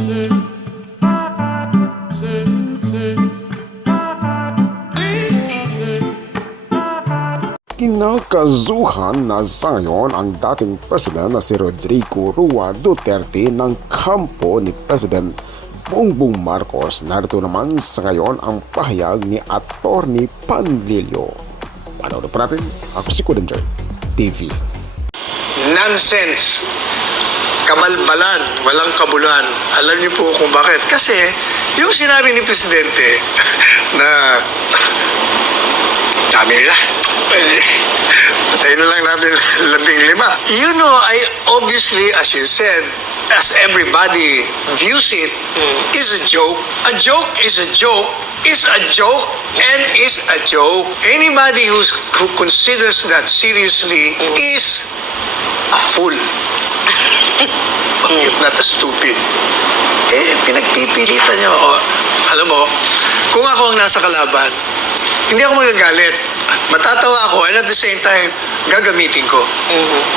Kinakazuhan na sa ngayon ang dating president na si Rodrigo Roa Duterte ng kampo ni President Bongbong Marcos. Narito naman sa ngayon ang pahayag ni Attorney Panlilio. Panoorin pa natin. Ako si Kudanger TV. Nonsense, kabalbalan, walang kabuluhan. Alam niyo po kung bakit? Kasi yung sinabi ni Presidente na dami nila. Patayin na lang natin 15. You know, obviously, as you said, as everybody views it, is a joke. A joke is a joke, is a joke, and is a joke. Anybody who considers that seriously is a fool. If not a stupid. Pinagpipilitan niyo. Alam mo, kung ako ang nasa kalaban, hindi ako magagalit. Matatawa ako and at the same time, gagamitin ko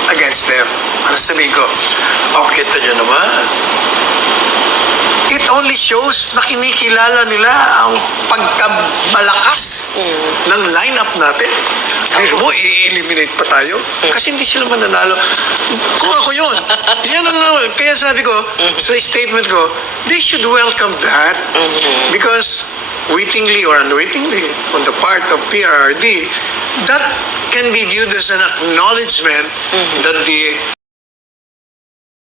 against them. Ano sabihin ko? Kita nyo naman. It only shows na kinikilala nila ang pagkabalakas ng lineup natin. Pero mo, i-eliminate pa tayo? Kasi hindi sila mananalo. Kung ako yun, yan ang naman. Kaya sabi ko, sa statement ko, they should welcome that. Because wittingly or unwittingly, on the part of PRRD, that can be viewed as an acknowledgement that the